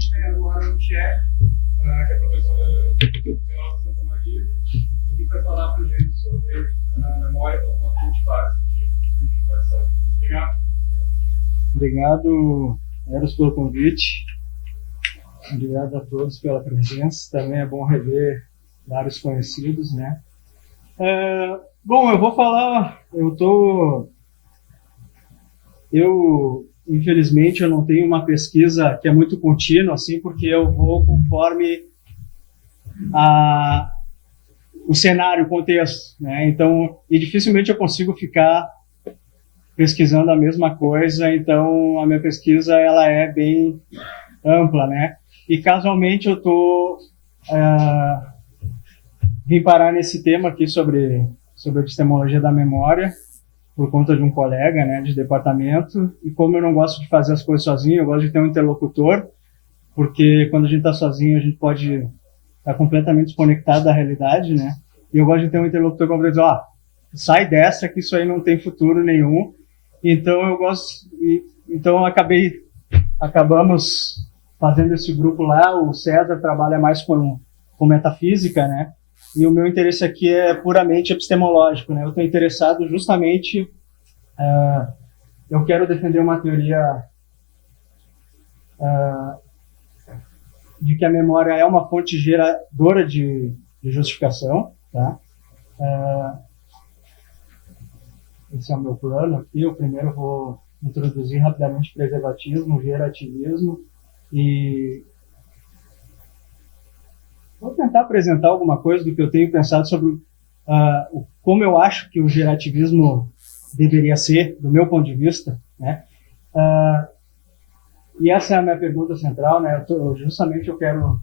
gente tem agora o chefe, que é professora da Santa Maria, que vai falar para a gente sobre a memória como uma fonte básica de informação. Obrigado. Obrigado, Eros, pelo convite. Obrigado a todos pela presença. Também é bom rever vários conhecidos, né? Bom, eu vou falar. Infelizmente, eu não tenho uma pesquisa que é muito contínua, assim, porque eu vou conforme o cenário, o contexto, né? Então, e dificilmente eu consigo ficar pesquisando a mesma coisa. Então, a minha pesquisa ela é bem ampla, né? E casualmente eu vim parar nesse tema aqui sobre a epistemologia da memória por conta de um colega, né, de departamento. E como eu não gosto de fazer as coisas sozinho, eu gosto de ter um interlocutor, porque quando a gente está sozinho a gente pode estar completamente desconectado da realidade, né? E eu gosto de ter um interlocutor como dizer, sai dessa que isso aí não tem futuro nenhum. Então acabamos fazendo esse grupo lá. O César trabalha mais com metafísica, né? E o meu interesse aqui é puramente epistemológico, né? Eu estou interessado justamente, eu quero defender uma teoria de que a memória é uma fonte geradora de justificação, tá? Esse é o meu plano aqui. Eu primeiro vou introduzir rapidamente preservatismo, gerativismo e vou tentar apresentar alguma coisa do que eu tenho pensado sobre como eu acho que o gerativismo deveria ser, do meu ponto de vista, né? E essa é a minha pergunta central, né? Justamente eu quero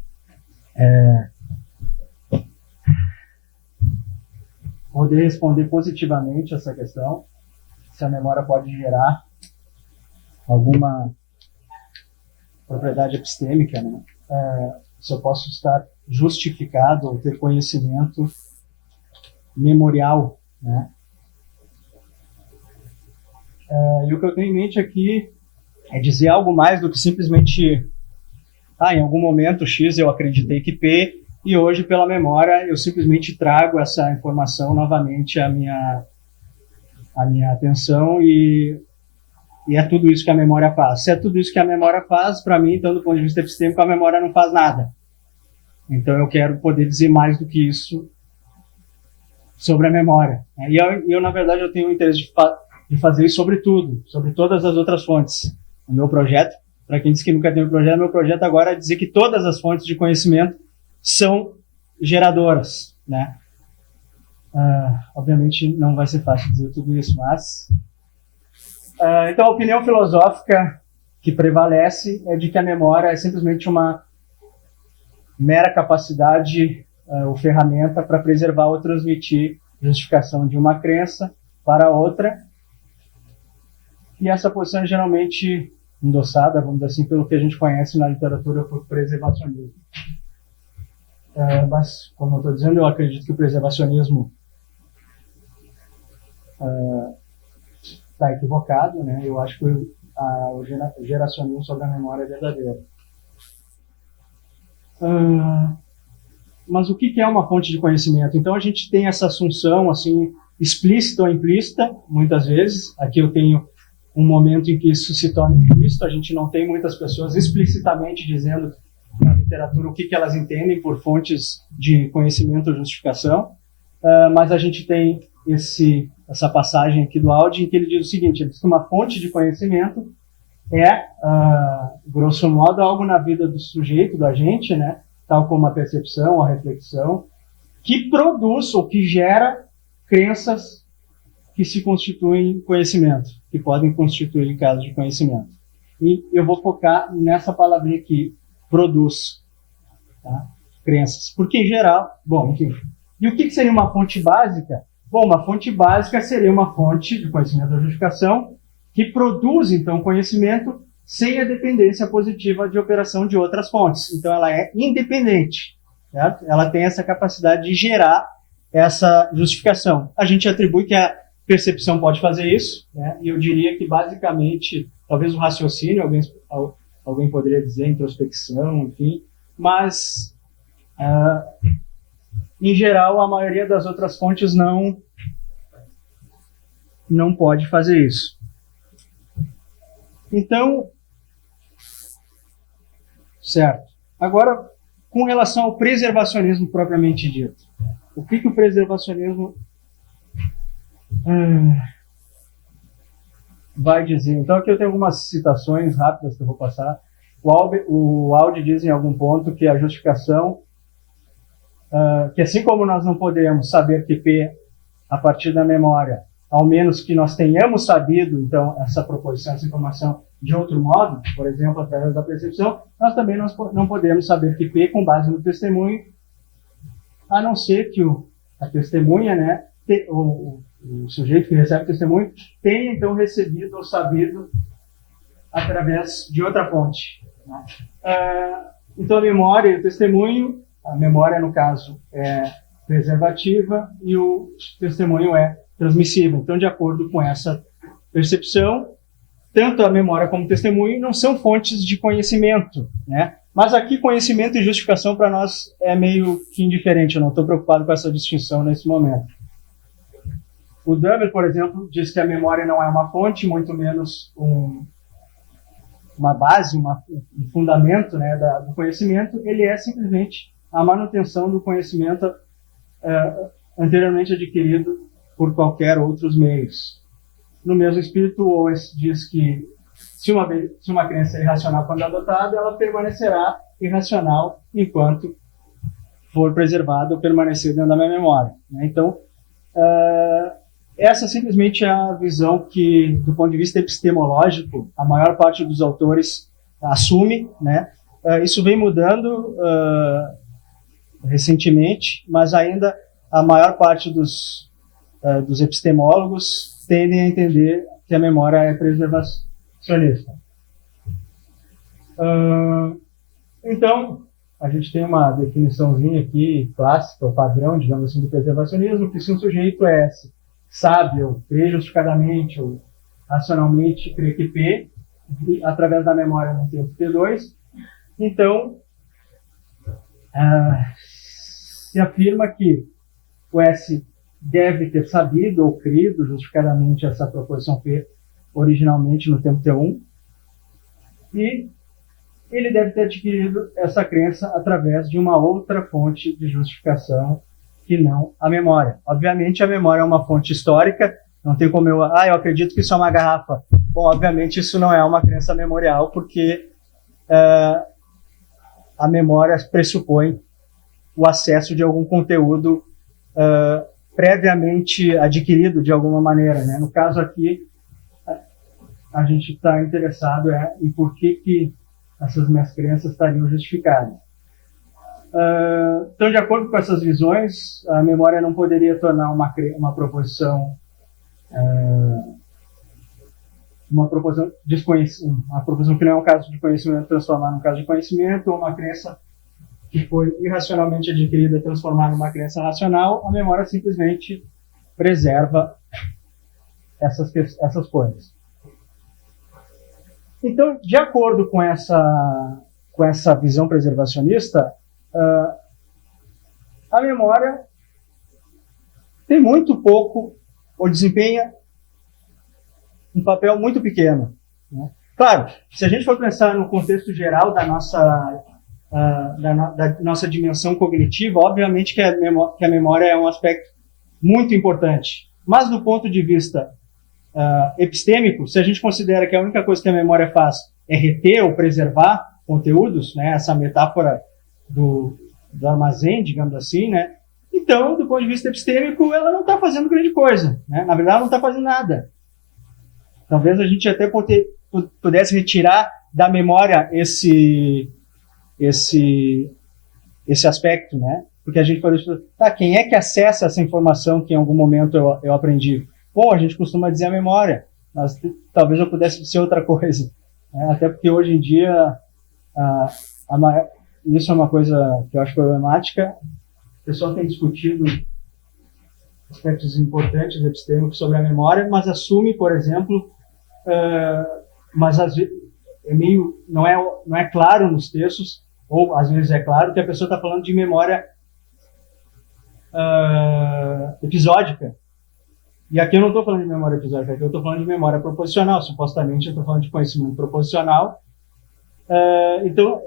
poder responder positivamente essa questão, se a memória pode gerar alguma propriedade epistêmica, né? Se eu posso estar justificado ou ter conhecimento memorial, né? E o que eu tenho em mente aqui é dizer algo mais do que simplesmente em algum momento X eu acreditei que P, e hoje pela memória eu simplesmente trago essa informação novamente à minha atenção e é tudo isso que a memória faz. Se é tudo isso que a memória faz, para mim, então, do ponto de vista epistêmico, a memória não faz nada. Então, eu quero poder dizer mais do que isso sobre a memória. E eu na verdade, eu tenho o interesse de fazer isso sobre tudo, sobre todas as outras fontes. O meu projeto, para quem diz que nunca teve projeto, meu projeto agora é dizer que todas as fontes de conhecimento são geradoras, né? Obviamente, não vai ser fácil dizer tudo isso, mas... Então, a opinião filosófica que prevalece é de que a memória é simplesmente uma mera capacidade ou ferramenta para preservar ou transmitir justificação de uma crença para outra. E essa posição é geralmente endossada, vamos dizer assim, pelo que a gente conhece na literatura por preservacionismo. Mas, como eu estou dizendo, eu acredito que o preservacionismo está equivocado, né? Eu acho que o geracionismo sobre a memória é verdadeiro. Mas o que é uma fonte de conhecimento? Então a gente tem essa assunção assim explícita ou implícita, muitas vezes. Aqui eu tenho um momento em que isso se torna explícito. A gente não tem muitas pessoas explicitamente dizendo na literatura o que elas entendem por fontes de conhecimento ou justificação, mas a gente tem essa passagem aqui do áudio em que ele diz o seguinte: ele diz que uma fonte de conhecimento é, grosso modo, algo na vida do sujeito, do agente, né, tal como a percepção, a reflexão, que produz ou que gera crenças que se constituem conhecimento, que podem constituir casos de conhecimento. E eu vou focar nessa palavrinha aqui, produz, tá? Crenças. Porque, em geral, bom, enfim. E o que seria uma fonte básica? Bom, uma fonte básica seria uma fonte de conhecimento da justificação que produz, então, conhecimento sem a dependência positiva de operação de outras fontes. Então, ela é independente, certo? Ela tem essa capacidade de gerar essa justificação. A gente atribui que a percepção pode fazer isso, né? E eu diria que, basicamente, talvez o raciocínio, alguém poderia dizer introspecção, enfim, mas, em geral, a maioria das outras fontes não pode fazer isso. Então, certo. Agora, com relação ao preservacionismo propriamente dito, o que o preservacionismo vai dizer? Então, aqui eu tenho algumas citações rápidas que eu vou passar. O Aldi diz em algum ponto que a justificação, que assim como nós não podemos saber que P a partir da memória, ao menos que nós tenhamos sabido, então, essa proposição, essa informação de outro modo, por exemplo, através da percepção, nós também não podemos saber que P com base no testemunho, a não ser que a testemunha, né, o sujeito que recebe o testemunho, tenha, então, recebido ou sabido através de outra fonte. Né? Então, a memória e o testemunho, a memória, no caso, é preservativa e o testemunho é transmissível. Então, de acordo com essa percepção, tanto a memória como o testemunho não são fontes de conhecimento, né? Mas aqui conhecimento e justificação para nós é meio que indiferente, eu não estou preocupado com essa distinção nesse momento. O Dummer, por exemplo, diz que a memória não é uma fonte, muito menos uma base, um fundamento, né, do conhecimento, ele é simplesmente a manutenção do conhecimento anteriormente adquirido por qualquer outros meios. No mesmo espírito, o Owens diz que se uma crença é irracional quando adotada, ela permanecerá irracional enquanto for preservada ou permanecer dentro da minha memória. Né? Então, essa simplesmente é a visão que, do ponto de vista epistemológico, a maior parte dos autores assume. Né? Isso vem mudando recentemente, mas ainda a maior parte dos epistemólogos tendem a entender que a memória é preservacionista. Então, a gente tem uma definiçãozinha aqui, clássica, ou padrão, digamos assim, do preservacionismo, que se um sujeito sabe, ou crê justificadamente, ou racionalmente, crê que P, através da memória no tempo P2, então, se afirma que o S deve ter sabido ou crido justificadamente essa proposição P originalmente no tempo T1, e ele deve ter adquirido essa crença através de uma outra fonte de justificação que não a memória. Obviamente, a memória é uma fonte histórica, não tem como eu acredito que isso é uma garrafa. Bom, obviamente, isso não é uma crença memorial, porque a memória pressupõe o acesso de algum conteúdo previamente adquirido de alguma maneira. Né? No caso aqui, a gente está interessado em por que essas minhas crenças estariam justificadas. Então, de acordo com essas visões, a memória não poderia tornar uma proposição desconhecida, uma proposição que não é um caso de conhecimento transformar num caso de conhecimento, ou uma crença que foi irracionalmente adquirida transformar numa crença racional. A memória simplesmente preserva essas coisas. Então, de acordo com essa visão preservacionista, a memória tem muito pouco, ou desempenha um papel muito pequeno. Né? Claro, se a gente for pensar no contexto geral da nossa dimensão cognitiva, obviamente que a memória é um aspecto muito importante. Mas do ponto de vista epistêmico, se a gente considera que a única coisa que a memória faz é reter ou preservar conteúdos, né, essa metáfora do armazém, digamos assim, né, então, do ponto de vista epistêmico, ela não está fazendo grande coisa. Né? Na verdade, ela não está fazendo nada. Talvez a gente até pudesse retirar da memória esse aspecto, né? Porque a gente pode dizer, quem é que acessa essa informação que em algum momento eu aprendi? Bom, a gente costuma dizer a memória, mas talvez eu pudesse dizer outra coisa. Né? Até porque hoje em dia, isso é uma coisa que eu acho problemática. O pessoal tem discutido aspectos importantes epistêmicos sobre a memória, mas assume, por exemplo, não é claro nos textos, ou às vezes é claro que a pessoa está falando de memória episódica. E aqui eu não estou falando de memória episódica, aqui eu estou falando de memória proposicional. Supostamente eu estou falando de conhecimento proposicional. Então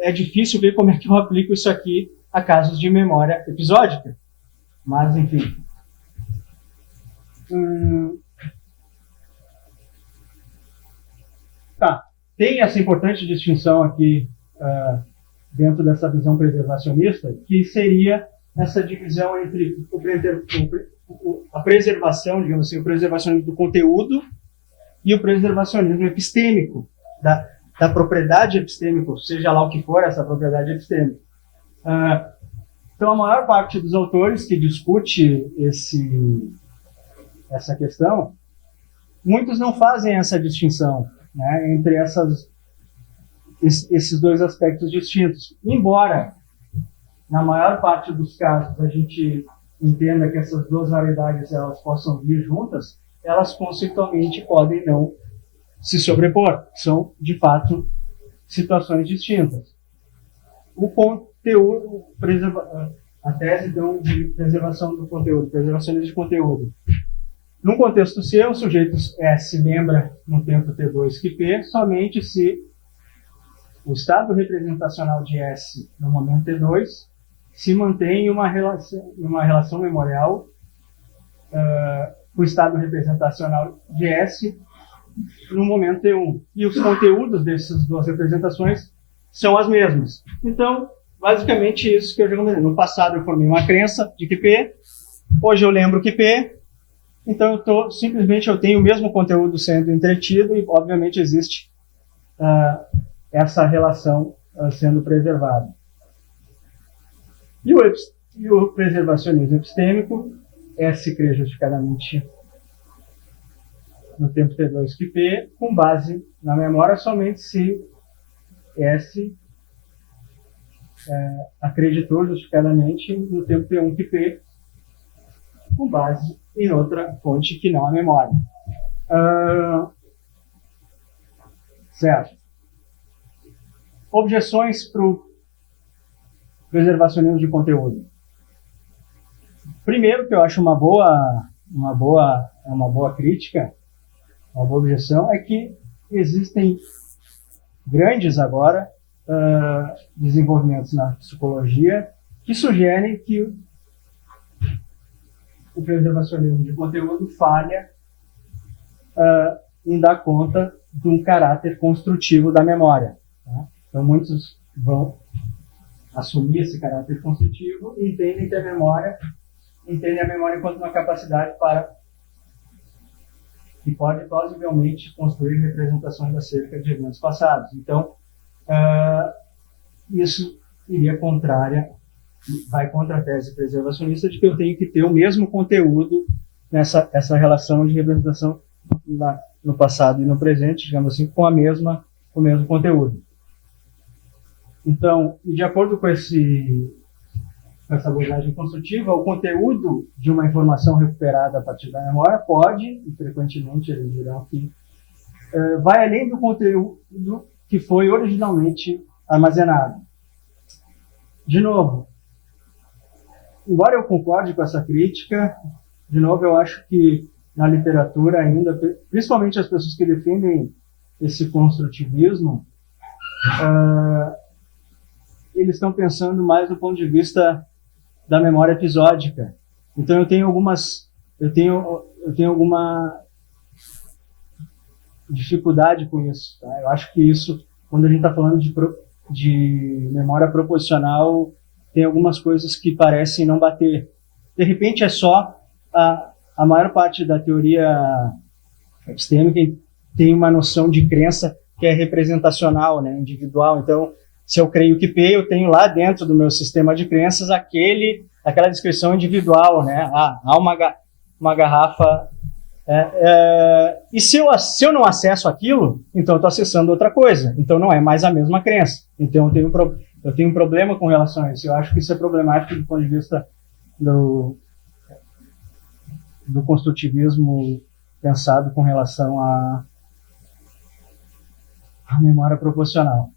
é difícil ver como é que eu aplico isso aqui a casos de memória episódica. Mas, enfim. Tá. Tem essa importante distinção aqui dentro dessa visão preservacionista, que seria essa divisão entre a preservação, digamos assim, o preservacionismo do conteúdo e o preservacionismo epistêmico, da propriedade epistêmica, seja lá o que for essa propriedade epistêmica. Então, a maior parte dos autores que discute essa questão, muitos não fazem essa distinção, né, entre esses dois aspectos distintos. Embora, na maior parte dos casos, a gente entenda que essas duas variedades elas possam vir juntas, elas conceitualmente podem não se sobrepor. São, de fato, situações distintas. O conteúdo, a tese então, de preservação do conteúdo, preservacionismo de conteúdo. Num contexto C, o sujeito S lembra no tempo T2 que P somente se o estado representacional de S no momento T2 se mantém em uma relação memorial com o estado representacional de S no momento T1. E os conteúdos dessas duas representações são as mesmas. Então, basicamente isso que eu já comentei. No passado eu formei uma crença de que P, hoje eu lembro que P, então simplesmente eu tenho o mesmo conteúdo sendo entretido e, obviamente, existe essa relação sendo preservada. E o preservacionismo epistêmico se crê justificadamente no tempo T2 que P, com base na memória somente se S acreditou justificadamente no tempo T1 que P, com base em outra fonte que não a memória. Certo. Objeções para o preservacionismo de conteúdo. Primeiro, que eu acho uma boa crítica, uma boa objeção, é que existem grandes agora desenvolvimentos na psicologia que sugerem que o preservacionismo de conteúdo falha em dar conta de um caráter construtivo da memória. Tá? Então, muitos vão assumir esse caráter construtivo e entendem a memória enquanto uma capacidade que pode plausivelmente construir representações acerca de eventos passados. Então, isso vai contra a tese preservacionista de que eu tenho que ter o mesmo conteúdo essa relação de representação no passado e no presente, digamos assim, com o mesmo conteúdo. Então, de acordo com essa abordagem construtiva, o conteúdo de uma informação recuperada a partir da memória pode, e frequentemente eles dirão que vai além do conteúdo que foi originalmente armazenado. De novo, embora eu concorde com essa crítica, de novo eu acho que na literatura ainda, principalmente as pessoas que defendem esse construtivismo, eles estão pensando mais do ponto de vista da memória episódica. Então eu tenho alguma dificuldade com isso. Tá? Eu acho que isso, quando a gente está falando de memória proposicional, tem algumas coisas que parecem não bater. De repente é só a maior parte da teoria epistêmica tem uma noção de crença que é representacional, né, individual. Então, se eu creio que P, eu tenho lá dentro do meu sistema de crenças aquela descrição individual, né? Há uma garrafa. E se eu não acesso aquilo, então eu estou acessando outra coisa. Então não é mais a mesma crença. Então eu tenho um problema com relação a isso. Eu acho que isso é problemático do ponto de vista do construtivismo pensado com relação a memória proposicional.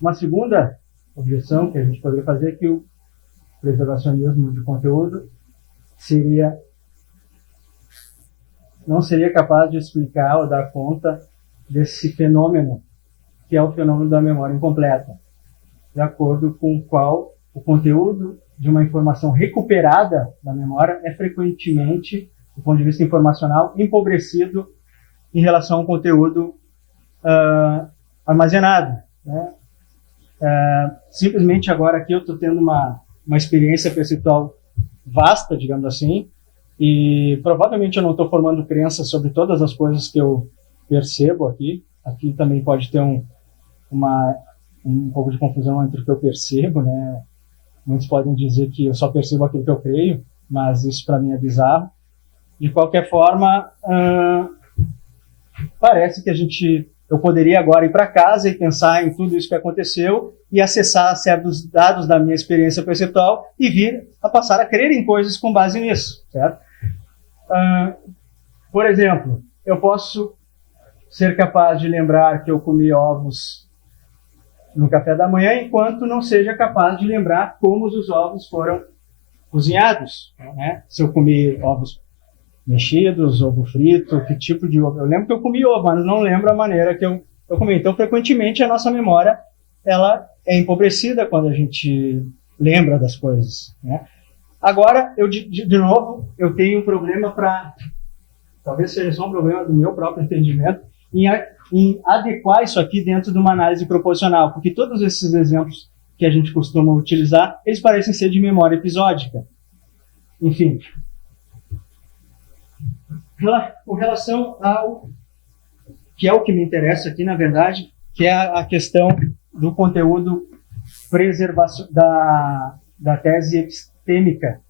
Uma segunda objeção que a gente poderia fazer é que o preservacionismo de conteúdo não seria capaz de explicar ou dar conta desse fenômeno, que é o fenômeno da memória incompleta, de acordo com o qual o conteúdo de uma informação recuperada da memória é frequentemente, do ponto de vista informacional, empobrecido em relação ao conteúdo armazenado, né? Simplesmente agora aqui eu estou tendo uma experiência perceptual vasta, digamos assim, e provavelmente eu não estou formando crenças sobre todas as coisas que eu percebo aqui. Aqui também pode ter um pouco de confusão entre o que eu percebo, né? Muitos podem dizer que eu só percebo aquilo que eu creio, mas isso para mim é bizarro. De qualquer forma, parece que eu poderia agora ir para casa e pensar em tudo isso que aconteceu e acessar certos dados da minha experiência perceptual e vir a passar a crer em coisas com base nisso, certo? Por exemplo, eu posso ser capaz de lembrar que eu comi ovos no café da manhã, enquanto não seja capaz de lembrar como os ovos foram cozinhados, né? Se eu comi ovos mexidos, ovo frito, que tipo de ovo. Eu lembro que eu comi ovo, mas não lembro a maneira que eu comi. Então, frequentemente, a nossa memória ela é empobrecida quando a gente lembra das coisas, né? Agora, de novo, eu tenho um problema talvez seja só um problema do meu próprio entendimento, em adequar isso aqui dentro de uma análise proposicional, porque todos esses exemplos que a gente costuma utilizar, eles parecem ser de memória episódica. Enfim, com relação ao que é o que me interessa aqui, na verdade, que é a questão do conteúdo da tese epistêmica,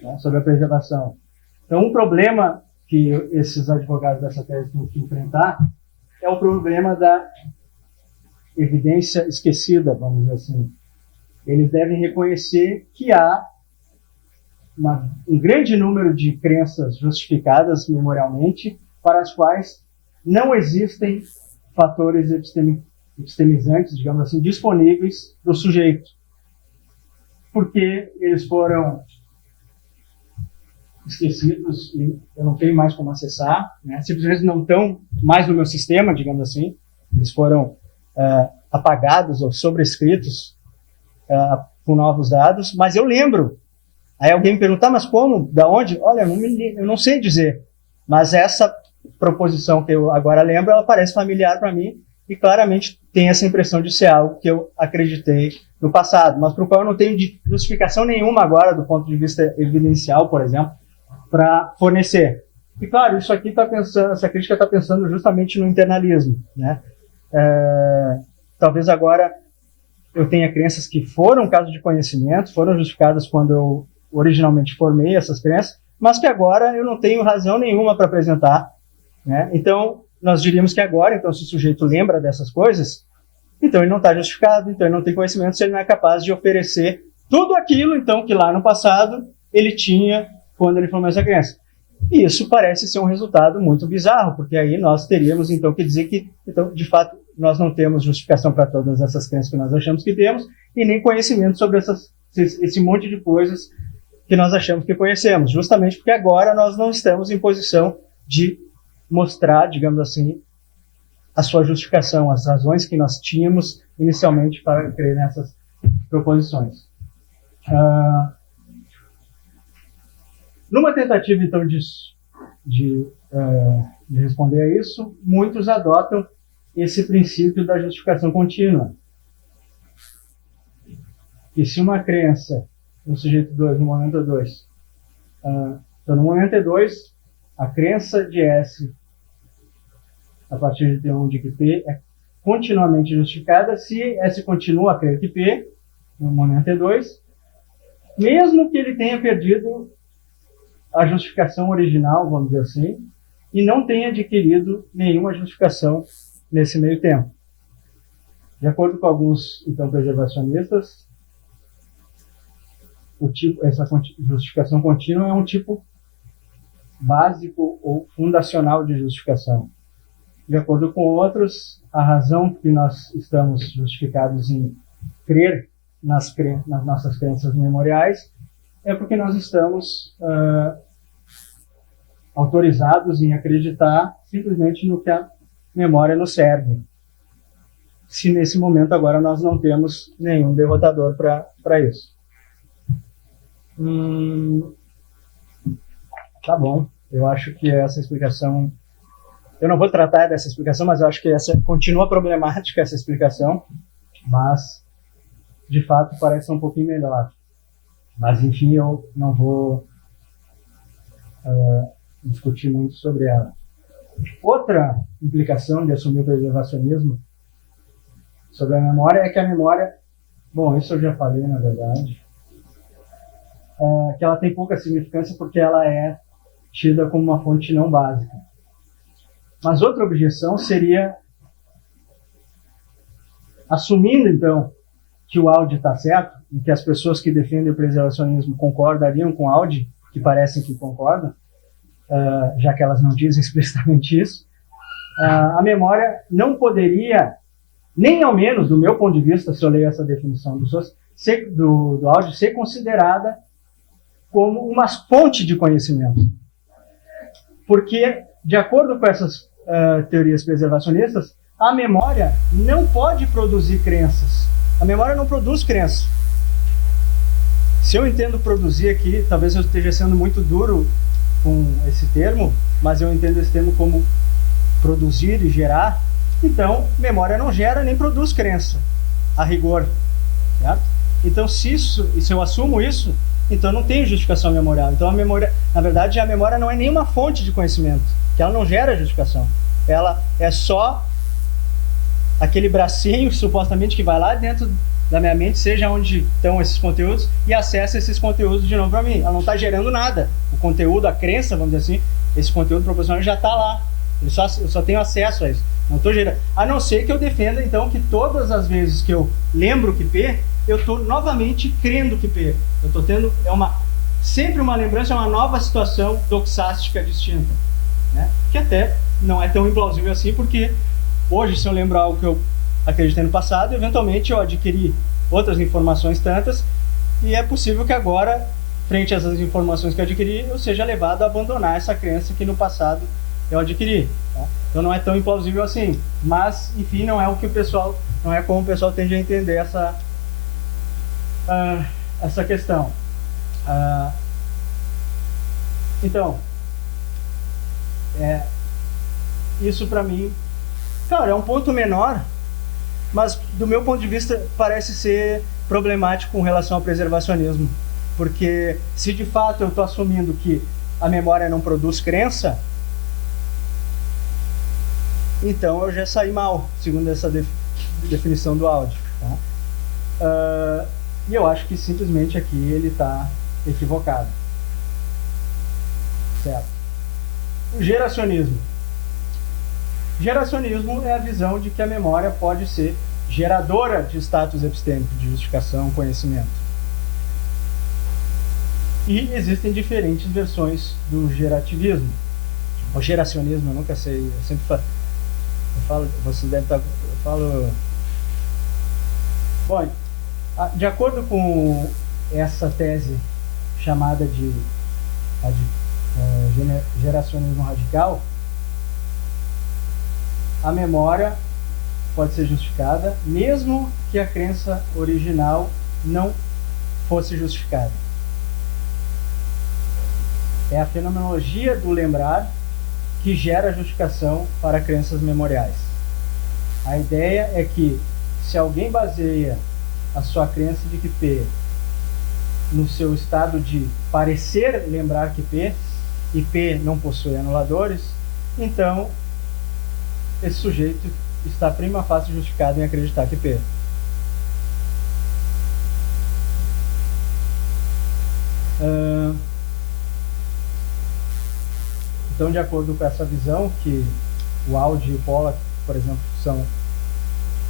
né, sobre a preservação. Então, um problema que esses advogados dessa tese têm que enfrentar é o problema da evidência esquecida, vamos dizer assim. Eles devem reconhecer que há um grande número de crenças justificadas memorialmente para as quais não existem fatores epistemizantes, digamos assim, disponíveis do sujeito, porque eles foram esquecidos e eu não tenho mais como acessar, né? Simplesmente não estão mais no meu sistema, digamos assim. Eles foram apagados ou sobrescritos com novos dados, mas eu lembro. Aí alguém me perguntar, mas como? Da onde? Olha, eu não sei dizer, mas essa proposição que eu agora lembro, ela parece familiar para mim e claramente tem essa impressão de ser algo que eu acreditei no passado, mas para o qual eu não tenho justificação nenhuma agora, do ponto de vista evidencial, por exemplo, para fornecer. E claro, essa crítica está pensando justamente no internalismo, né? Talvez agora eu tenha crenças que foram caso de conhecimento, foram justificadas quando eu originalmente formei essas crenças, mas que agora eu não tenho razão nenhuma para apresentar, né? Então, nós diríamos que agora, então, se o sujeito lembra dessas coisas, então ele não está justificado, então ele não tem conhecimento, se ele não é capaz de oferecer tudo aquilo, então, que lá no passado ele tinha quando ele formou essa crença. E isso parece ser um resultado muito bizarro, porque aí nós teríamos, então, que dizer que, então, de fato, nós não temos justificação para todas essas crenças que nós achamos que temos, e nem conhecimento sobre esse monte de coisas que nós achamos que conhecemos, justamente porque agora nós não estamos em posição de mostrar, digamos assim, a sua justificação, as razões que nós tínhamos inicialmente para crer nessas proposições. Numa tentativa, então, de responder a isso, muitos adotam esse princípio da justificação contínua. E se uma crença no sujeito 2, no momento 2, então, no momento 2, a crença de S a partir de T1 de que P é continuamente justificada se S continua a crer que P, no momento T2, mesmo que ele tenha perdido a justificação original, vamos dizer assim, e não tenha adquirido nenhuma justificação nesse meio tempo. De acordo com alguns, então, preservacionistas, essa justificação contínua é um tipo básico ou fundacional de justificação. de acordo com outros, a razão que nós estamos justificados em crer nas nossas crenças memoriais é porque nós estamos autorizados em acreditar simplesmente no que a memória nos serve. Se nesse momento agora nós não temos nenhum derrotador para isso. Tá bom, eu acho que essa explicação... Eu não vou tratar dessa explicação, mas eu acho que essa continua problemática, essa explicação, mas de fato parece um pouquinho melhor. Mas enfim, eu não vou discutir muito sobre ela. Outra implicação de assumir o preservacionismo sobre a memória é que a memória, bom, isso eu já falei na verdade, que ela tem pouca significância porque ela é tida como uma fonte não básica. Mas outra objeção seria, assumindo então que o Audi está certo, e que as pessoas que defendem o preservacionismo concordariam com o Audi, que parecem que concordam, já que elas não dizem explicitamente isso, a memória não poderia, nem ao menos do meu ponto de vista, se eu leio essa definição do Audi, ser considerada como uma fonte de conhecimento. Porque, de acordo com essas teorias preservacionistas, a memória não pode produzir crenças. A memória não produz crenças. Se eu entendo produzir aqui, talvez eu esteja sendo muito duro com esse termo, mas eu entendo esse termo como produzir e gerar. Então, memória não gera nem produz crença, a rigor. Certo? Então, se eu assumo isso, então não tem justificação memorial. Então, a memória, na verdade, a memória não é nenhuma fonte de conhecimento, que ela não gera justificação. Ela é só aquele bracinho, supostamente, que vai lá dentro da minha mente, seja onde estão esses conteúdos, e acessa esses conteúdos de novo para mim. Ela não está gerando nada. O conteúdo, a crença, vamos dizer assim, esse conteúdo proporcional já está lá. Eu só tenho acesso a isso. Não estou gerando. A não ser que eu defenda, então, que todas as vezes que eu lembro que P, eu estou novamente crendo que P. Eu estou tendo... sempre uma lembrança, é uma nova situação doxástica distinta. Né? Que até não é tão implausível assim, porque hoje, se eu lembro algo que eu acreditei no passado, eventualmente eu adquiri outras informações tantas, e é possível que agora, frente a essas informações que eu adquiri, eu seja levado a abandonar essa crença que no passado eu adquiri. Tá? Então não é tão implausível assim, mas, enfim, não é como o pessoal tende a entender essa questão. Então, isso para mim, claro, é um ponto menor, mas do meu ponto de vista parece ser problemático com relação ao preservacionismo, porque se de fato eu estou assumindo que a memória não produz crença, então eu já saí mal, segundo essa definição do Audi. Tá? E eu acho que simplesmente aqui ele está equivocado. Certo? O geracionismo. Geracionismo é a visão de que a memória pode ser geradora de status epistêmico, de justificação, conhecimento. E existem diferentes versões do gerativismo. O geracionismo, eu nunca sei, eu sempre falo, vocês devem estar... Eu falo... Bom, de acordo com essa tese chamada de geracionismo radical, a memória pode ser justificada, mesmo que a crença original não fosse justificada. É a fenomenologia do lembrar que gera justificação para crenças memoriais. A ideia é que, se alguém baseia a sua crença de que P no seu estado de parecer lembrar que P, e P não possui anuladores, então esse sujeito está prima facie justificado em acreditar que P. Então, de acordo com essa visão, que o Audi e o Pollack, por exemplo, são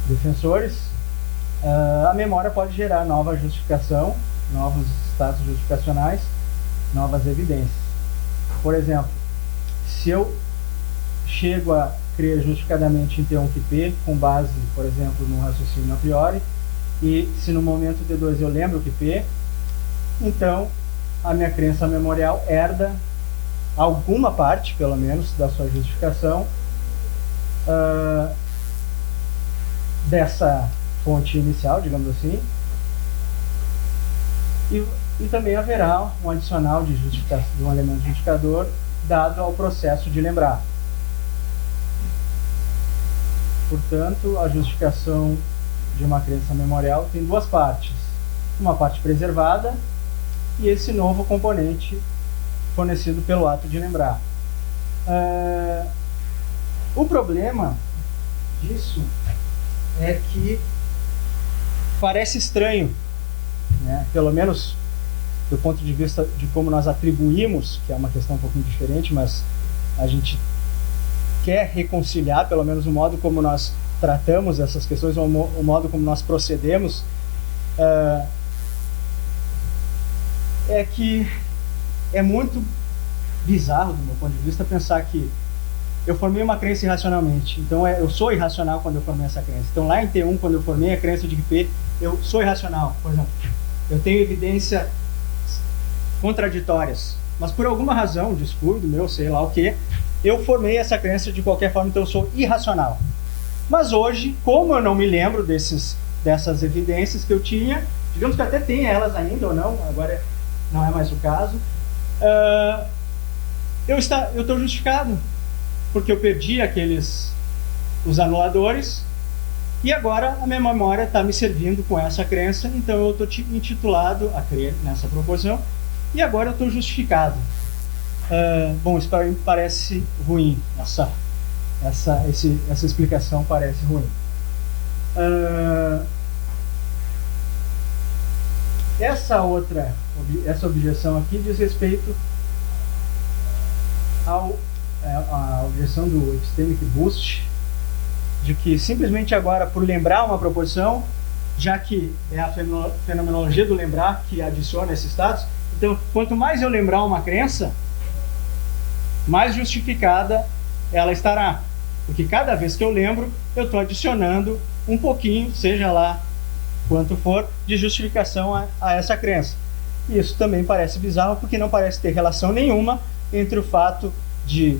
defensores, a memória pode gerar nova justificação, novos estados justificacionais, novas evidências. Por exemplo, se eu chego a crer justificadamente em T1 que P, com base, por exemplo, no raciocínio a priori, e se no momento T2 eu lembro que P, então a minha crença memorial herda alguma parte, pelo menos, da sua justificação dessa fonte inicial, digamos assim, e também haverá um adicional de justificação, de um elemento justificador dado ao processo de lembrar. Portanto, a justificação de uma crença memorial tem duas partes. Uma parte preservada e esse novo componente fornecido pelo ato de lembrar. O problema disso é que parece estranho, né? Pelo menos do ponto de vista de como nós atribuímos, que é uma questão um pouquinho diferente, mas a gente quer reconciliar, pelo menos o modo como nós tratamos essas questões, ou o modo como nós procedemos, é que é muito bizarro, do meu ponto de vista, pensar que eu formei uma crença irracionalmente. Então, eu sou irracional quando eu formei essa crença. Então, lá em T1, quando eu formei a crença de que P, eu sou irracional. Por exemplo, eu tenho evidências contraditórias, mas por alguma razão, descuido meu, sei lá o que, eu formei essa crença de qualquer forma, então eu sou irracional. Mas hoje, como eu não me lembro dessas evidências que eu tinha, digamos que até tenha elas ainda ou não, agora não é mais o caso, eu estou justificado, porque eu perdi os anuladores, e agora a minha memória está me servindo com essa crença, então eu estou intitulado a crer nessa proporção, e agora eu estou justificado. Bom, isso para mim parece ruim, essa explicação parece ruim. Essa objeção aqui diz respeito à objeção do Epistemic Boost, de que simplesmente agora, por lembrar uma proporção, já que é a fenomenologia do lembrar que adiciona esses status, então quanto mais eu lembrar uma crença, mais justificada ela estará. Porque cada vez que eu lembro, eu estou adicionando um pouquinho, seja lá quanto for, de justificação a essa crença. E isso também parece bizarro, porque não parece ter relação nenhuma entre o fato de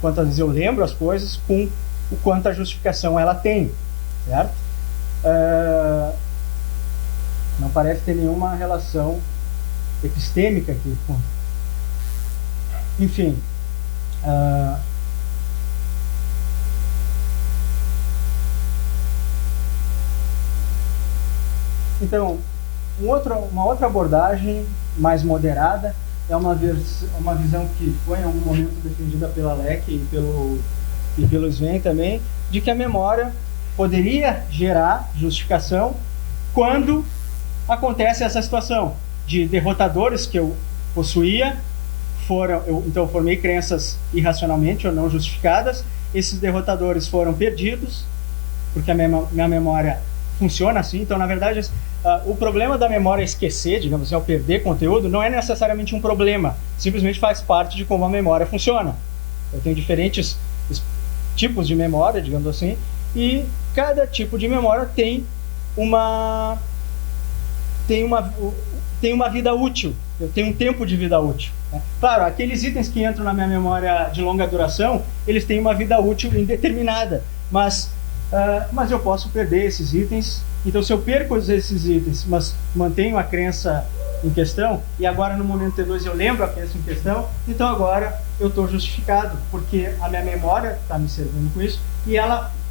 quantas vezes eu lembro as coisas com o quanto a justificação ela tem, certo? Não parece ter nenhuma relação epistêmica aqui. Enfim, então, uma outra abordagem mais moderada é uma visão que foi em algum momento defendida pela Leck e pelo Sven também, de que a memória poderia gerar justificação quando acontece essa situação de derrotadores que eu possuía, então eu formei crenças irracionalmente ou não justificadas, esses derrotadores foram perdidos, porque a minha memória funciona assim. Então, na verdade, o problema da memória esquecer, digamos assim, ao perder conteúdo, não é necessariamente um problema, simplesmente faz parte de como a memória funciona. Eu tenho diferentes tipos de memória, digamos assim, e cada tipo de memória tem uma vida útil, eu tenho um tempo de vida útil, né? Claro, aqueles itens que entram na minha memória de longa duração, eles têm uma vida útil indeterminada, mas eu posso perder esses itens. Então, se eu perco esses itens, mas mantenho a crença em questão, e agora no momento T2 eu lembro a crença em questão, então agora eu estou justificado, porque a minha memória está me servindo com isso, e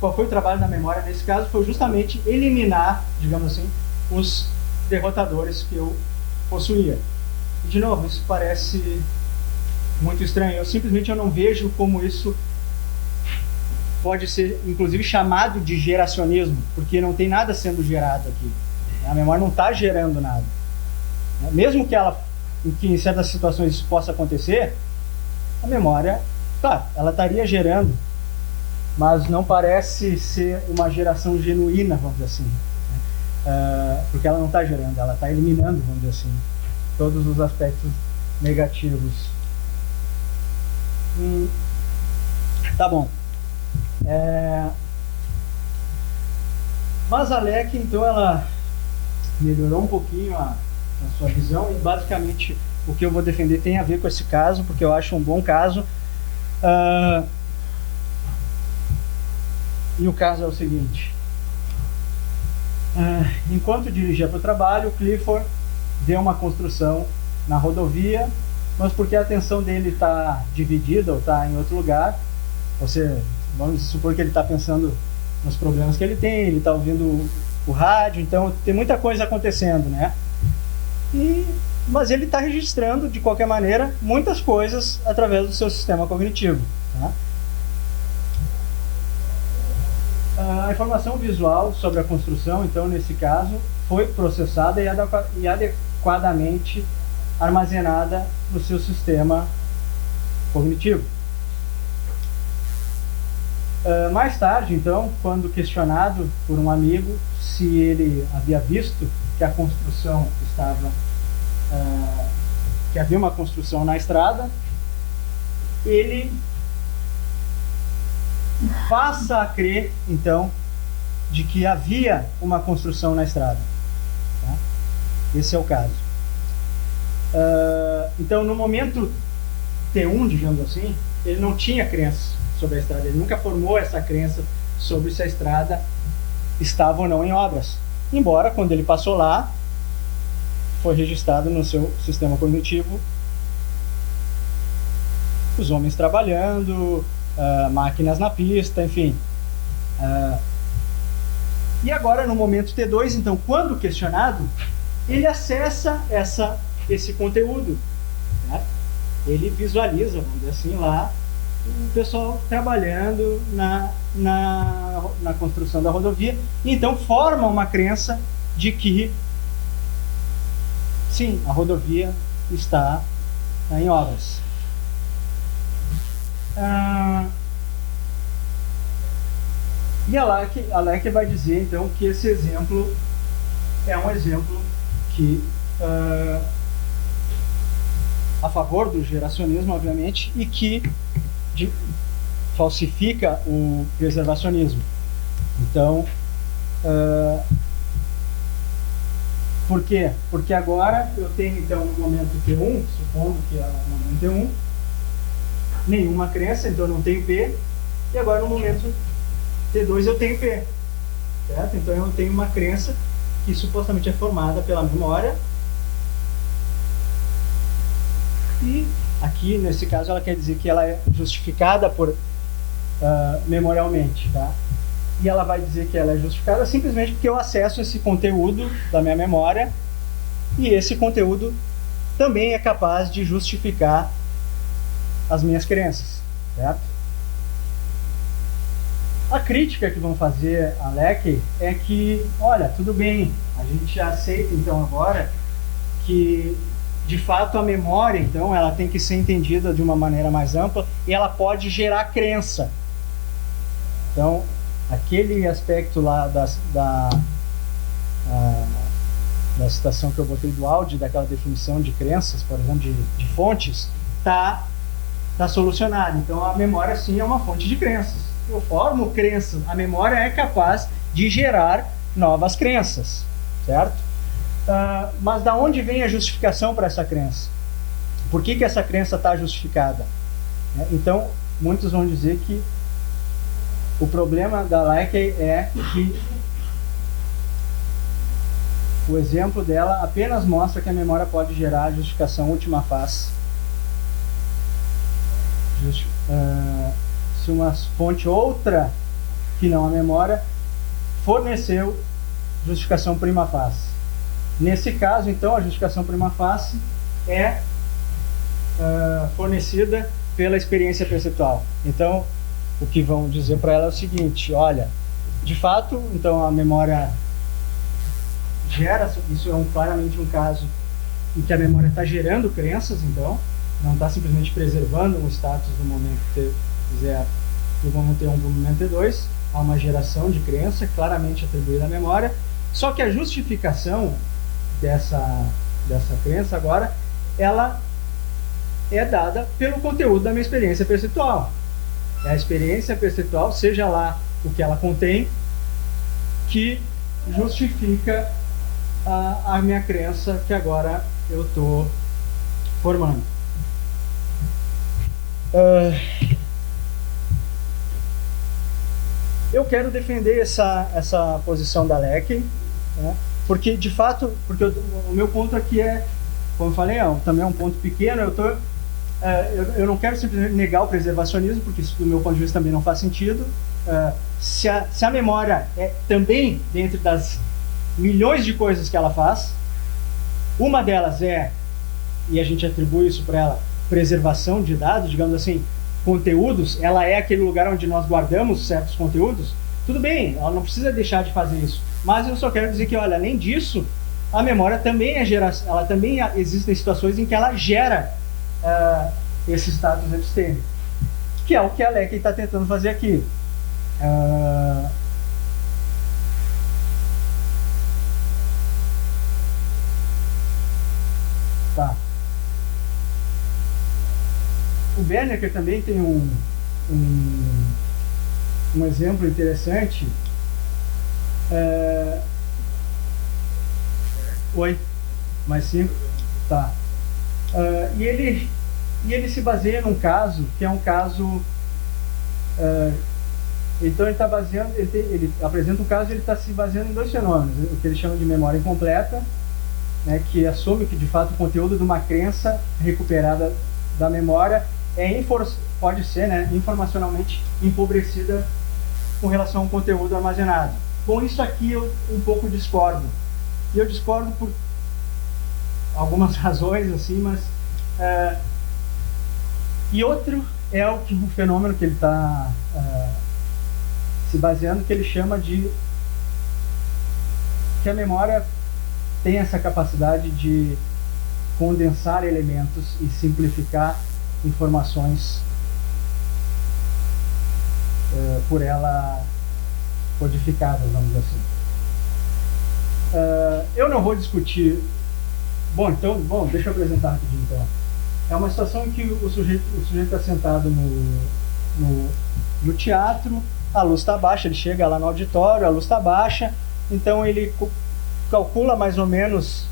qual foi o trabalho da memória nesse caso? Foi justamente eliminar, digamos assim, os derrotadores que eu possuía. E, de novo, isso parece muito estranho. Eu não vejo como isso pode ser, inclusive, chamado de geracionismo, porque não tem nada sendo gerado aqui. A memória não está gerando nada. Mesmo que em certas situações isso possa acontecer, a memória, claro, ela estaria gerando, mas não parece ser uma geração genuína, vamos dizer assim. Porque ela não está gerando, ela está eliminando, vamos dizer assim, todos os aspectos negativos. Tá bom. Mas a LEC, então, ela melhorou um pouquinho a sua visão, e basicamente o que eu vou defender tem a ver com esse caso, porque eu acho um bom caso. E o caso é o seguinte: enquanto dirigia para o trabalho, o Clifford deu uma construção na rodovia, mas porque a atenção dele está dividida ou está em outro lugar, vamos supor que ele está pensando nos problemas que ele tem, ele está ouvindo o rádio, então tem muita coisa acontecendo, né? Mas ele está registrando, de qualquer maneira, muitas coisas através do seu sistema cognitivo, tá? A informação visual sobre a construção, então, nesse caso, foi processada e adequadamente armazenada no seu sistema cognitivo. Mais tarde, então, quando questionado por um amigo se ele havia visto que a construção que havia uma construção na estrada, ele passa a crer, então, de que havia uma construção na estrada, tá? Esse é o caso. Então, no momento T1, digamos assim, ele não tinha crença sobre a estrada, ele nunca formou essa crença sobre se a estrada estava ou não em obras, embora quando ele passou lá, foi registrado no seu sistema cognitivo os homens trabalhando, máquinas na pista, enfim. E agora, no momento T2, então, quando questionado, ele acessa esse conteúdo, né? Ele visualiza, vamos dizer assim, lá o pessoal trabalhando na construção da rodovia, e então forma uma crença de que sim, a rodovia está em obras. E a LEC vai dizer, então, que esse exemplo é um exemplo que a favor do geracionismo, obviamente, e que falsifica o preservacionismo. Então, por quê? Porque agora eu tenho, então, no momento T1, supondo que é o momento T1, nenhuma crença, então eu não tenho P, e agora no momento T2 eu tenho P, certo? Então eu tenho uma crença que supostamente é formada pela memória, e aqui, nesse caso, ela quer dizer que ela é justificada memorialmente, tá? E ela vai dizer que ela é justificada simplesmente porque eu acesso esse conteúdo da minha memória, e esse conteúdo também é capaz de justificar as minhas crenças, certo? A crítica que vão fazer a LEC é que, olha, tudo bem, a gente aceita então agora que de fato a memória, então, ela tem que ser entendida de uma maneira mais ampla e ela pode gerar crença. Então, aquele aspecto lá da citação que eu botei do áudio, daquela definição de crenças, por exemplo, de fontes, tá solucionado. Então, a memória, sim, é uma fonte de crenças. Eu formo crenças. A memória é capaz de gerar novas crenças, certo? Mas da onde vem a justificação para essa crença? Por que essa crença está justificada? Então, muitos vão dizer que o problema da LEC é que o exemplo dela apenas mostra que a memória pode gerar justificação última face. Se uma fonte outra que não a memória forneceu justificação prima facie. Nesse caso, então, a justificação prima facie é fornecida pela experiência perceptual. Então, o que vão dizer para ela é o seguinte: olha, de fato, então a memória gera, isso é claramente um caso em que a memória está gerando crenças, então, não está simplesmente preservando um status do momento T0, do momento T1 para o momento T2, há uma geração de crença claramente atribuída à memória, só que a justificação dessa crença agora, ela é dada pelo conteúdo da minha experiência perceptual. É a experiência perceptual, seja lá o que ela contém, que justifica a minha crença que agora eu estou formando. Eu quero defender essa posição da LEC, né? Porque, de fato, o meu ponto aqui é, como eu falei, também é um ponto pequeno. Eu não quero simplesmente negar o preservacionismo, porque isso, do meu ponto de vista, também não faz sentido. Se a memória é também, dentro das milhões de coisas que ela faz, uma delas é, e a gente atribui isso para ela, preservação de dados, digamos assim, conteúdos, ela é aquele lugar onde nós guardamos certos conteúdos, tudo bem, ela não precisa deixar de fazer isso. Mas eu só quero dizer que, olha, além disso, a memória também ela também existem situações em que ela gera esse status epistêmico, que é o que a LEC está tentando fazer aqui. Tá. O Bernecker também tem um exemplo interessante. Oi? Mais 5? Tá. E ele se baseia num caso, que é um caso... então ele está baseando... Ele apresenta um caso e ele está se baseando em dois fenômenos. O que ele chama de memória incompleta, né, que assume que, de fato, o conteúdo de uma crença recuperada da memória pode ser, né, informacionalmente empobrecida com relação ao conteúdo armazenado. Com isso aqui eu um pouco discordo. E eu discordo por algumas razões, assim, mas... E outro é o fenômeno que ele está se baseando, que ele chama de... que a memória tem essa capacidade de condensar elementos e simplificar informações por ela codificadas, vamos dizer assim. Eu não vou discutir... Bom, deixa eu apresentar rapidinho, então. É uma situação em que o sujeito está sentado no teatro, a luz está baixa, ele chega lá no auditório, a luz está baixa, então ele calcula mais ou menos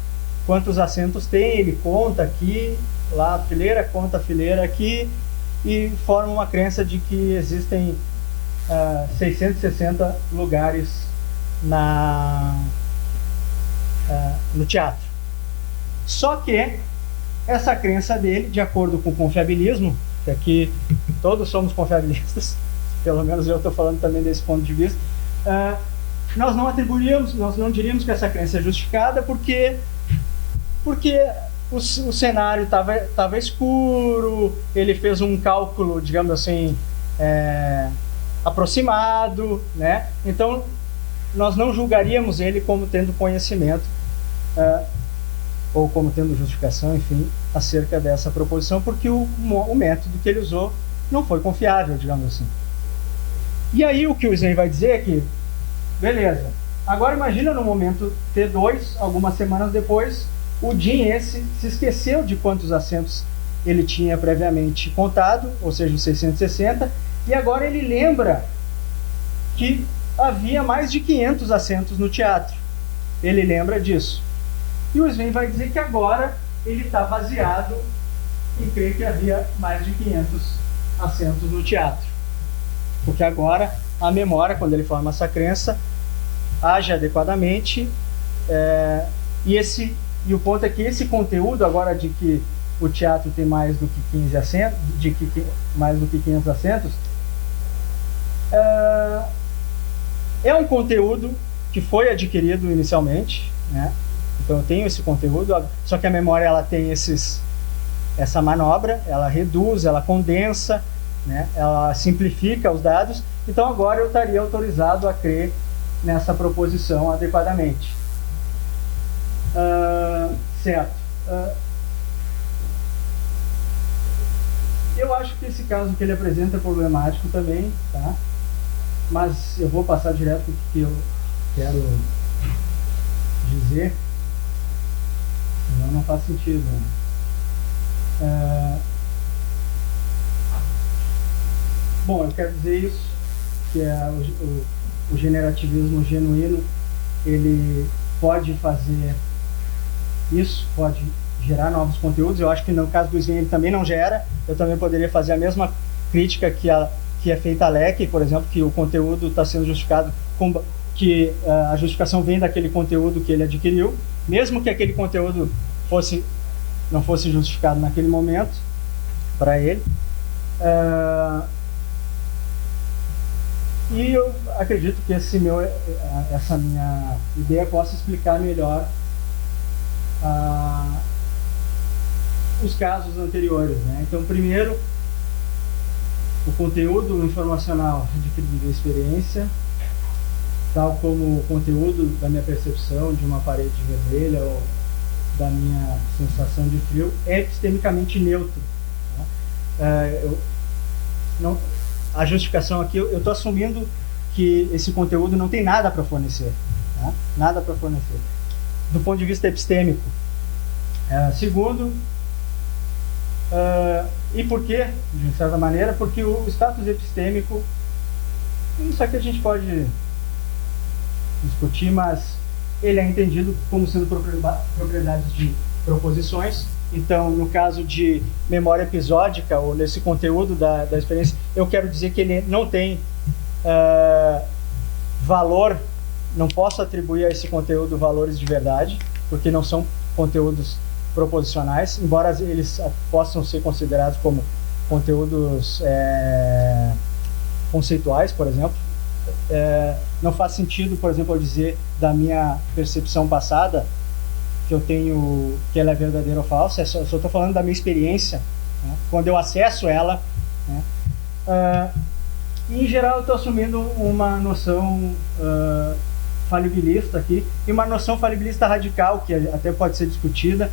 quantos assentos tem, ele conta aqui, lá a fileira, conta a fileira aqui, e forma uma crença de que existem 660 lugares no teatro. Só que essa crença dele, de acordo com o confiabilismo, que aqui todos somos confiabilistas, pelo menos eu estou falando também desse ponto de vista, nós não diríamos que essa crença é justificada porque o cenário estava escuro, ele fez um cálculo, digamos assim, aproximado, né? Então, nós não julgaríamos ele como tendo conhecimento ou como tendo justificação, enfim, acerca dessa proposição, porque o método que ele usou não foi confiável, digamos assim. E aí o que o Sven vai dizer é que, beleza, agora imagina no momento T2, algumas semanas depois, o Jim esse se esqueceu de quantos assentos ele tinha previamente contado, ou seja, os 660, e agora ele lembra que havia mais de 500 assentos no teatro. Ele lembra disso. E o Sven vai dizer que agora ele está baseado em crer que havia mais de 500 assentos no teatro. Porque agora a memória, quando ele forma essa crença, age adequadamente. E o ponto é que esse conteúdo agora de que o teatro tem mais do que 15 assentos, mais do que 500 assentos, é um conteúdo que foi adquirido inicialmente, né? Então eu tenho esse conteúdo, só que a memória ela tem essa manobra, ela reduz, ela condensa, né? Ela simplifica os dados. Então agora eu estaria autorizado a crer nessa proposição adequadamente. Certo. Eu acho que esse caso que ele apresenta é problemático também, tá? Mas eu vou passar direto para o que eu quero dizer, senão não faz sentido, né? Bom, eu quero dizer isso, que o generativismo genuíno, ele pode fazer isso, pode gerar novos conteúdos. Eu acho que no caso do Sven ele também não gera. Eu também poderia fazer a mesma crítica que é feita a Leque, por exemplo, que o conteúdo está sendo justificado, que a justificação vem daquele conteúdo que ele adquiriu, mesmo que aquele conteúdo não fosse justificado naquele momento para ele. E eu acredito que essa minha ideia possa explicar melhor os casos anteriores, né? Então, primeiro, o conteúdo informacional adquirido da experiência, tal como o conteúdo da minha percepção de uma parede vermelha ou da minha sensação de frio, é epistemicamente neutro. Né? A justificação aqui, eu estou assumindo que esse conteúdo não tem nada para fornecer. Tá? Nada para fornecer. Do ponto de vista epistêmico. Segundo, e por quê? De certa maneira, porque o status epistêmico, isso aqui a gente pode discutir, mas ele é entendido como sendo propriedades de proposições. Então, no caso de memória episódica, ou nesse conteúdo da experiência, eu quero dizer que ele não tem valor, não posso atribuir a esse conteúdo valores de verdade, porque não são conteúdos proposicionais, embora eles possam ser considerados como conteúdos conceituais, por exemplo. Não faz sentido, por exemplo, eu dizer da minha percepção passada que eu tenho, que ela é verdadeira ou falsa. Eu só estou falando da minha experiência, né? Quando eu acesso ela, né? E, em geral, eu estou assumindo uma noção falibilista aqui, e uma noção falibilista radical, que até pode ser discutida,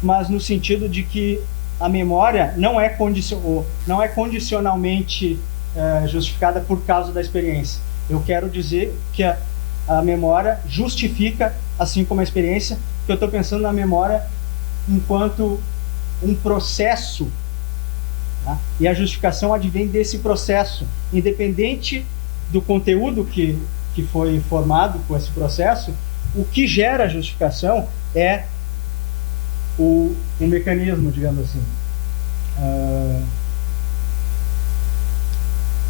mas no sentido de que a memória não é condicionalmente justificada por causa da experiência. Eu quero dizer que a memória justifica, assim como a experiência, que eu estou pensando na memória enquanto um processo, tá? E a justificação advém desse processo, independente do conteúdo que foi formado com esse processo. O que gera a justificação é o mecanismo, digamos assim.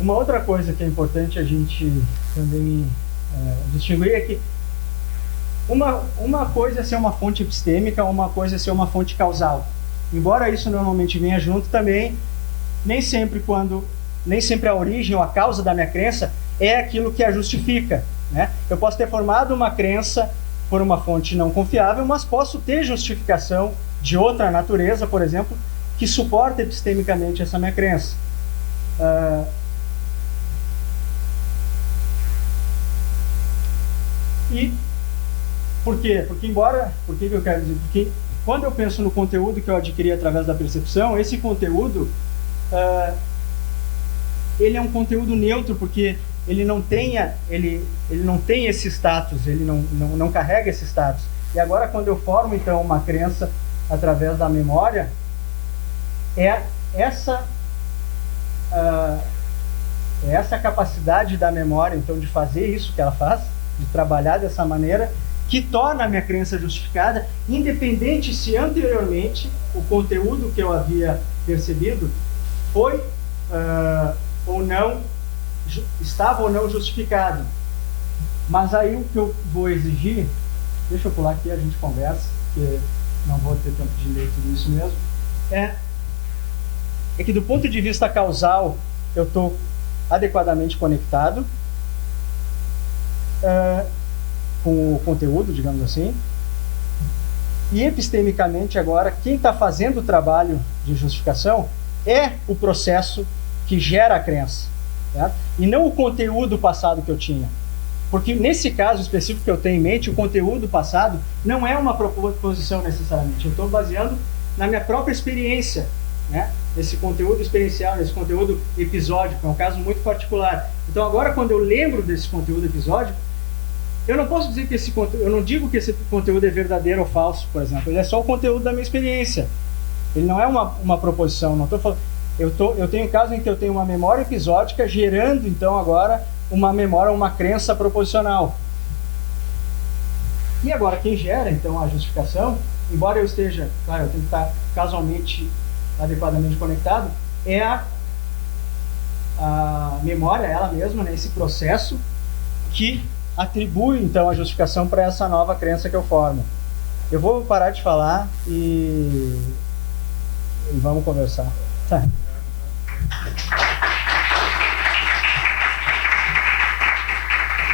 Uma outra coisa que é importante a gente também distinguir é que uma coisa é ser uma fonte epistêmica, uma coisa é ser uma fonte causal. Embora isso normalmente venha junto também, nem sempre a origem ou a causa da minha crença é aquilo que a justifica, né? Eu posso ter formado uma crença por uma fonte não confiável, mas posso ter justificação de outra natureza, por exemplo, que suporta epistemicamente essa minha crença. E por quê? Por que eu quero dizer? Porque quando eu penso no conteúdo que eu adquiri através da percepção, esse conteúdo, ele é um conteúdo neutro, porque ele não tem esse status, ele não carrega esse status. E agora, quando eu formo, então, uma crença através da memória, é essa capacidade da memória, então, de fazer isso que ela faz, de trabalhar dessa maneira, que torna a minha crença justificada, independente se anteriormente o conteúdo que eu havia percebido foi estava ou não justificado. Mas aí o que eu vou exigir, deixa eu pular aqui, a gente conversa, porque não vou ter tempo de ler tudo isso mesmo, é que do ponto de vista causal eu estou adequadamente conectado com o conteúdo, digamos assim, e epistemicamente agora quem está fazendo o trabalho de justificação é o processo que gera a crença, certo? E não o conteúdo passado que eu tinha, porque nesse caso específico que eu tenho em mente, o conteúdo passado não é uma proposição necessariamente, eu estou baseando na minha própria experiência, né? Nesse conteúdo experiencial, nesse conteúdo episódico, é um caso muito particular. Então agora, quando eu lembro desse conteúdo episódico, eu não posso dizer que eu não digo que esse conteúdo é verdadeiro ou falso, por exemplo. Ele é só o conteúdo da minha experiência. Ele não é uma proposição. Não estou falando. Eu tenho caso em que eu tenho uma memória episódica gerando, então, agora uma memória, uma crença proposicional. E agora, quem gera, então, a justificação, embora eu esteja, claro, eu tenho que estar casualmente, adequadamente conectado, é a memória, ela mesma, né, esse processo que atribui, então, a justificação para essa nova crença que eu formo. Eu vou parar de falar e vamos conversar. Tá.